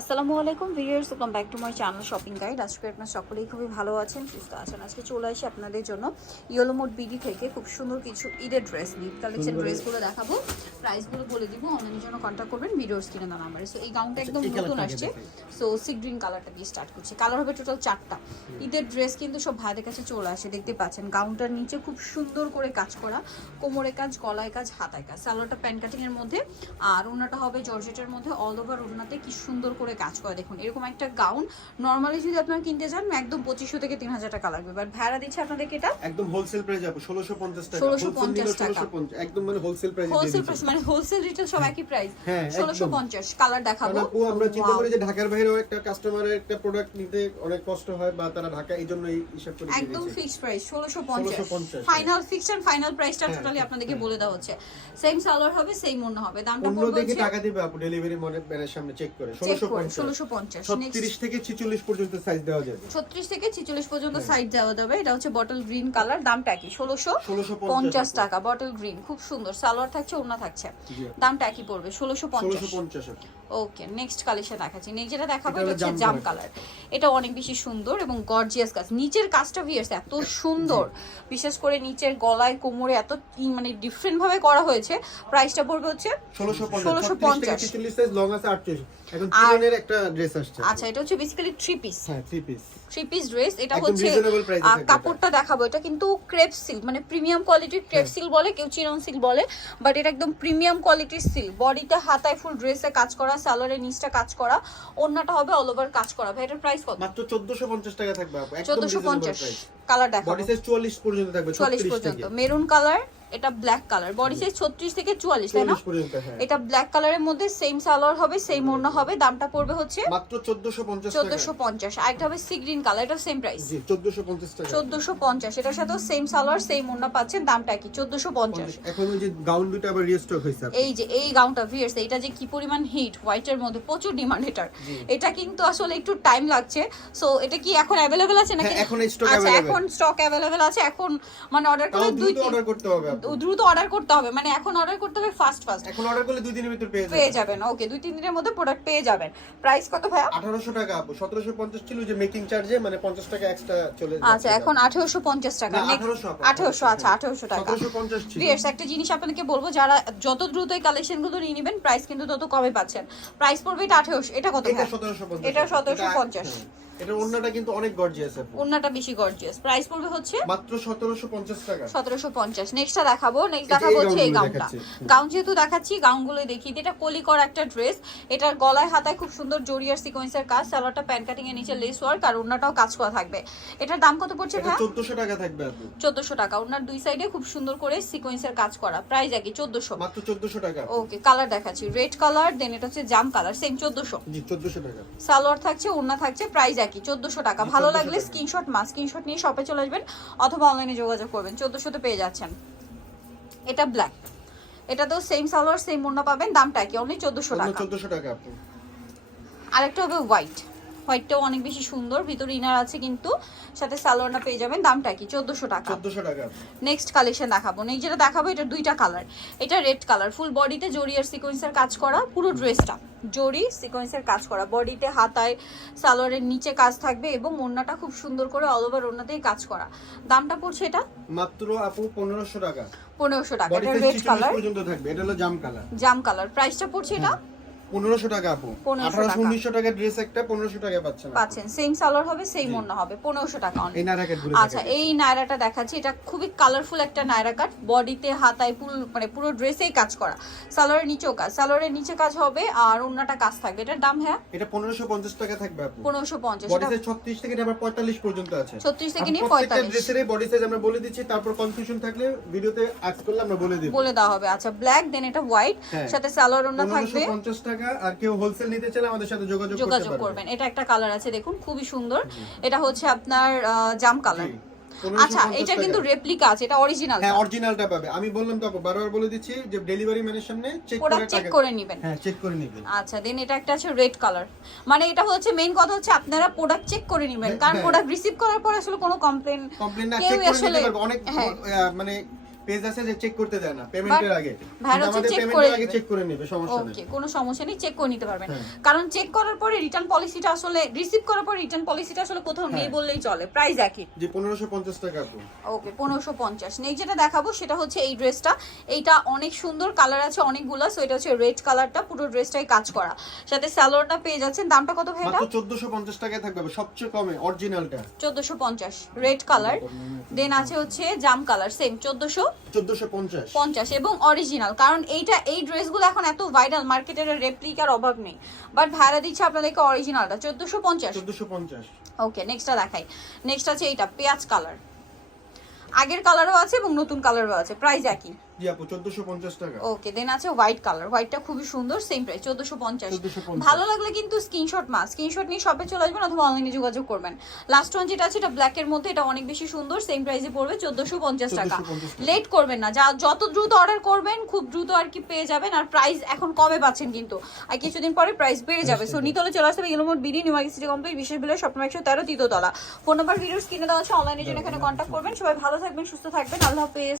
আসসালামু আলাইকুম viewers welcome back to my channel shopping guide. আজকে আপনার সকলেই খুবই ভালো আছেন সুস্থ আছেন। আজকে চলে আসি আপনাদের জন্য ইয়েলো মোড বিডি থেকে খুব সুন্দর কিছু ঈদের ড্রেস নিট কালেকশন ড্রেসগুলো দেখাবো। প্রাইসগুলো বলে দিব অনলাইনের জন্য কন্ট্যাক্ট করবেন ভিডিওর স্ক্রিনে দেওয়া নাম্বারে। সো এই গাউনটা একদম নতুন আসছে। সো সি গ্রিন কালারটা দিয়ে স্টার্ট করছি। কালার হবে টোটাল চারটা। ঈদের ড্রেস কিন্তু সব ভাইদের কাছে চলে আসে দেখতে পাচ্ছেন। গাউনটার নিচে খুব সুন্দর করে কাজ করা কোমরে কাজ গলায় কাজ হাতায় কাজ। সালোয়ারটা প্যান্ট কাটিংয়ের মধ্যে আর ওনাটা হবে জর্জেটের মধ্যে অল ওভার ওনাতে কি সুন্দর করে কাজ করা। দেখুন এরকম একটা গাউন নর্মালি যদি আপনারা কিনতে চান একদম পঁচিশশো থেকে তিন হাজার টাকা লাগবে। বাট ভাড়া দিচ্ছে আপনাদেরকে এটা একদম হোলসেল প্রাইস যাব 1650 টাকা। 1650 টাকা। একদম মানে হোলসেল প্রাইস হোলসেল প্রাইস মানে হোলসেল রিটেল সব একই প্রাইস হ্যাঁ, ষোলোশো পঞ্চাশ কালার দেখাবো। আমরা চিন্তা করি যে ঢাকার বাইরেও একটা কাস্টমারের একটা প্রোডাক্ট নিতে অনেক কষ্ট হয় বা তারা ঢাকা এই জন্য এই হিসাব করে একদম। ফিক্সড প্রাইস ষোলোশো পঞ্চাশ। ফাইনাল ফিক্সড এন্ড ফাইনাল প্রাইসটা হ্যাঁ, টোটালি আপনাদেরকে হ্যাঁ। বলে দেওয়া হচ্ছে। সেম সালোয়ার হবে সেম অন্য হবে। দামটা পড়বে টাকা দিবে আপু ডেলিভারি মনে ব্যানের সামনে চেক করে। চেক করে 1650 ষোলোশো পঞ্চাশ। থেকে 46 পর্যন্ত সাইজ দেওয়া যাবে। ছত্রিশ থেকে ছিচল্লিশ পর্যন্ত হ্যাঁ। সাইজ দেওয়া যাবে। এটা হচ্ছে বটল গ্রিন কালার দামটা কি ষোলোশো 1650 পঞ্চাশ টাকা। বটল গ্রিন খুব সুন্দর। সালোয়ার থাকছে থাকছে। দামটা পড়বে ষোলোশো পঞ্চাশ। 1650 ওকে নেক্সট কালেকশন দেখাচ্ছি। নেক্সট যেটা দেখাবো এটা এটা হচ্ছে জাম কালার এটা অনেক বেশি সুন্দর এবং গর্জিয়াস কাজ। নিচের কাজটা ভিয়ার্স এত সুন্দর। বিশেষ করে নিচের গলায় কোমরে এত মানে ডিফারেন্ট ভাবে করা হয়েছে। প্রাইসটা পড়বে হচ্ছে 1650 1650 36 থেকে 46 লং আছে 38 এখন আর- একটা ড্রেস আসছে আচ্ছা এটা হচ্ছে বেসিক্যালি থ্রি পিস হ্যাঁ three piece three piece dress এটা হচ্ছে reasonable price এ আহ, থাকবে এটা। কাপড়টা দেখাবো। এটা কিন্তু ক্রেপ সিল্ক মানে প্রিমিয়াম কোয়ালিটির ক্রেপ সিল্ক বলে কেউ চিনন সিল্ক বলে বাট এটা একদম প্রিমিয়াম কোয়ালিটির সিল্ক বডিতে হাতায় ফুল ড্রেসে কাজ করা সালোয়ারের নিচটা কাজ করা ওন্নাটা হবে অল ওভার কাজ করা। ভাই এটার প্রাইস কত? মাত্র 1450 টাকা থাকবে আপু। কালার দেখাবো। বডি সাইজ 44 পর্যন্ত থাকবে চুয়াল্লিশ 36 পর্যন্ত। মেরুন কালার এটা ব্ল্যাক কালার বডি সাইজ ছত্রিশ থেকে চুয়াল্লিশ তাই না? 44 পর্যন্ত হ্যাঁ। এটা ব্ল্যাক কালারের মধ্যে সেম সালোয়ার হবে সেম ওড়না হবে দামটা পড়বে হচ্ছে মাত্র 1450 টাকা। চোদ্দশো পঞ্চাশ আরেকটা হবে সি গ্রিন কালার এটা সেম প্রাইস জি 1450 চোদ্দশো পঞ্চাশ এটার সাথেও সেম সালোয়ার সেম ওড়না পাচ্ছেন দামটা কি চোদ্দশো পঞ্চাশ। এখন যে গাউন দুটো আবার রিস্টক আপু। এই যে এই গাউনটা ভিয়ার্স এটা যে কি পরিমাণ হিট হোয়াইটের মধ্যে প্রচুর ডিমান্ড এটার। এটা কিন্তু আসলে একটু টাইম লাগছে। সো এটা কি এখন অ্যাভেলেবেল আছে নাকি? হ্যাঁ, এখন stock আচ্ছা এখন স্টক অ্যাভেলেবেল আছে এখন মানে অর্ডার করলে দুই অর্ডার করতে হবে। দ্রুত অর্ডার করতে হবে। মানে এখন অর্ডার করতে হবে ফাস্ট ফাস্ট এখন অর্ডার করলে দুই দিনের ভিতর পেয়ে পেয়ে যাবেন। ওকে দুই তিন দিনের মধ্যে প্রোডাক্ট পেয়ে যাবেন। প্রাইস কত ভাইয়া? 1800 টাকা 1750 ছিল যে মেকিং চার্জে মানে 50 টাকা এক্সট্রা চলে আচ্ছা এখন আঠেরোশো পঞ্চাশ টাকা। না, 1800 আচ্ছা আঠেরোশো টাকা। 1750 ছিল। একটা জিনিস আপনাদেরকে বলব যারা যত দ্রুত এই কালেকশনগুলো নিয়ে নেবেন প্রাইস কিন্তু তত কমে পাচ্ছেন। প্রাইস পড়বে এটা আঠেরোশো এটা কত এটা ভাই 1750 এটা 1750 হ্যাঁ। এটা ওন্নাটা কিন্তু অনেক গর্জিয়াস ওন্নাটা বেশি গর্জিয়াস প্রাইস পড়বে হচ্ছে? মাত্র 1750 টাকা। সতেরোশো পঞ্চাশ। নেক্সটটা দেখাবো। নেক্সট দেখাবো হচ্ছে এই গাউনটা। গাউন যেহেতু দেখাচ্ছি গাউনগুলো দেখি। এটা কলি করা একটা ড্রেস এটার গলায় হাতায় খুব সুন্দর জরিয়ার সিকোয়েন্সের কাজ। সালোয়ারটা প্যান্ট কাটিং এর নিচে লেস ওয়ার্ক আর ওন্নাটাও কাজ করা থাকবে। এটার দাম কত পড়ছে ভাই? 1400 টাকা থাকবে আপু চোদ্দশো টাকা। ওনার দুই সাইডে খুব সুন্দর করে সিকোয়েন্সের কাজ করা। প্রাইস একই চোদ্দশো। মাত্র 1400 টাকা। ওকে কালার দেখাচ্ছি। রেড কালার দেন এটা হচ্ছে জাম কালার সেম চোদ্দশো। জি 1400 টাকা। সালোয়ার থাকছে ওড়না থাকছে প্রাইস একই চোদ্দশো টাকা। ভালো লাগলে স্ক্রিনশট মা স্ক্রিনশট নিয়ে শপে চলে আসবেন অথবা অনলাইনে যোগাযোগ করবেন। চোদ্দশোতে পেয়ে যাচ্ছেন। এটা ব্ল্যাক এটা তো সেম সালোয়ার সেম ওড়না পাবেন। দামটা কি? অনলি চোদ্দশো অন্য টাকা। 1400 টাকা আপু। আরেকটা হবে হোয়াইট হোয়াইটটাও অনেক বেশি সুন্দর। ভিতরে ইনার আছে কিন্তু সাথে সালোয়ারটা পেয়ে যাবেন। দামটা কি? চোদ্দশো টাকা। 1400 টাকা নেক্সট কালেকশন দেখাবো। নেক্সট যেটা দেখাবো এটা দুইটা কালার এটা রেড কালার ফুল বডিতে জরি আর সিকোয়েন্সের কাজ করা পুরো ড্রেসটা জরি সিকোয়েন্সের কাজ করা। বডিতে হাতায় সালোয়ারের নিচে কাজ থাকবে এবং ওড়নাটা খুব সুন্দর করে অল ওভার ওড়নাতেই কাজ করা। দামটা পড়ছে এটা? মাত্র আপু 1500 টাকা। পনেরোশো টাকা। এটা রেড কালার পর্যন্ত থাকবে। এটা হলো জাম কালার জাম কালার প্রাইসটা পড়ছে এটা? 1500 টাকা আপু। 1800 1900 টাকা। ড্রেস একটা 1500 টাকা পাচ্ছেন পাচ্ছেন সেম সালোয়ার হবে সেম হবে পনেরোশো টাকা only। এই নারাকেটগুলো আচ্ছা এই নায়রাটা দেখাচ্ছি এটা খুবই কালারফুল একটা নায়রা কাট। বডিতে হাতায় পুল মানে পুরো ড্রেসেই কাজ করা। সালোয়ারের নিচেও কাজ সালোয়ারের নিচে কাজ হবে আর অন্যটা কাজ থাকবে। এটার দাম হ্যাঁ? এটা 1550 টাকা থাকবে আপু। পনেরোশো পঞ্চাশ বডি সাইজ 36 থেকে এটা আবার 45 পর্যন্ত আছে। 36 থেকে নিয়ে প্রত্যেকটা 45 ড্রেসেরই বডি সাইজ আমরা বলে দিচ্ছি তারপর কনফিউশন থাকলে ভিডিওতে আজ করলে আমরা বলে দিব। বলে দেওয়া হবে। আচ্ছা ব্ল্যাক দেন এটা হোয়াইট হ্যাঁ। সাথে সালোয়ার ওন্না থাকবে। 1550 টাকা আর কেউ হোলসেল নিতে চাইলে আমাদের সাথে যোগাযোগ যোগাযোগ করবেন। এটা একটা কালার আছে দেখুন খুবই সুন্দর। এটা হচ্ছে আপনার জাম কালার আচ্ছা এটা কিন্তু টাকা। রেপ্লিকা আছে এটা অরিজিনাল হ্যাঁ অরিজিনালটা পাবে। আমি বললাম তো বারবার বলে দিচ্ছি যে ডেলিভারি ম্যানের সামনে চেক করে চেক করে নেবেন। হ্যাঁ চেক করে নিবেন। আচ্ছা দেন এটা একটা আছে রেড কালার মানে এটা হচ্ছে মেইন কথা হচ্ছে আপনারা প্রোডাক্ট চেক করে নেবেন। কারণ হ্যাঁ। প্রোডাক্ট রিসিভ করার পর আসলে কোনো কমপ্লেন কমপ্লেন না চেক করে নিতে পারবে। অনেক। মানে পেজ আছে যে চেক করতে দেয় না পেমেন্টের আগে। ভাইরা হচ্ছে check করে আগে চেক করে নেবে সমস্যা নেই। ওকে কোনো সমস্যা নেই চেক করে নিতে পারবেন। হ্যাঁ। কারণ চেক করার পরে রিটার্ন পলিসিটা আসলে রিসিভ করার পর রিটার্ন পলিসিটা আসলে কোথাও নেই হ্যাঁ। বললেই চলে প্রাইস একই। যে পনেরোশো পঞ্চাশ টাকা আপু ওকে পনেরোশো পঞ্চাশ। নেক্সট যেটা দেখাবো সেটা হচ্ছে এই ড্রেসটা এইটা অনেক সুন্দর কালার আছে অনেকগুলো সো এটা হচ্ছে রেড কালারটা পুরো ড্রেসটাই কাজ করা। সাথে স্যালোয়ারটা পেয়ে যাচ্ছেন দামটা কত ভাই এটা? মাত্র চোদ্দশো পঞ্চাশ টাকায় থাকবে সবচেয়ে কমে অরিজিনালটা চোদ্দোশো পঞ্চাশ রেড কালার দেন আছে হচ্ছে জাম কালার সেম চোদ্দোশো চোদ্দশো পঞ্চাশ। পঞ্চাশ এবং অরিজিনাল কারণ এইটা এই ড্রেসগুলো এখন এত ভাইরাল মার্কেটের রেপ্লিকার অভাব নেই। বাট ভাড়া দিচ্ছে আপনাদেরকে অরিজিনালটা চোদ্দোশো পঞ্চাশ। চোদ্দশো পঞ্চাশ। ওকে নেক্সটটা দেখাই। নেক্সট আছে এইটা পেঁয়াজ কালার আগের কালারও আছে এবং নতুন কালারও আছে প্রাইস একই। জি আপু চোদ্দশো পঞ্চাশ টাকা। ওকে দেন আছে হোয়াইট কালার হোয়াইটটা খুবই সুন্দর সেম প্রাইস চোদ্দশো পঞ্চাশ। 1450 ভালো লাগলে কিন্তু স্ক্রিনশট স্ক্রিনশট নিয়ে শপে চলে আসবেন অথবা অনলাইনে যোগাযোগ করবেন। লাস্ট ওয়ান যেটা আছে এটা ব্ল্যাকের মধ্যে এটা অনেক বেশি সুন্দর সেম প্রাইসে পড়বে চোদ্দশো পঞ্চাশ টাকা। 1450 টাকা। লেট করবেন না। যা যত দ্রুত অর্ডার করবেন খুব দ্রুত আর কি পেয়ে যাবেন। আর প্রাইস এখন কমে পাচ্ছেন কিন্তু? আর কিছুদিন পরে প্রাইস বেড়ে যাবে। সো নিতলে চলে আসবে এগুলো BD new market city complete বিশেষ বিলে স্বপ্ন একশো তেরো তৃতীয়তলা ফোন নাম্বার ভিডিওস কিনে দেওয়া আছে অনলাইনের জন্য এখানে কন্ট্যাক্ট করবেন। সবাই ভালো থাকবেন সুস্থ থাকবেন। আল্লাহ হাফেজ।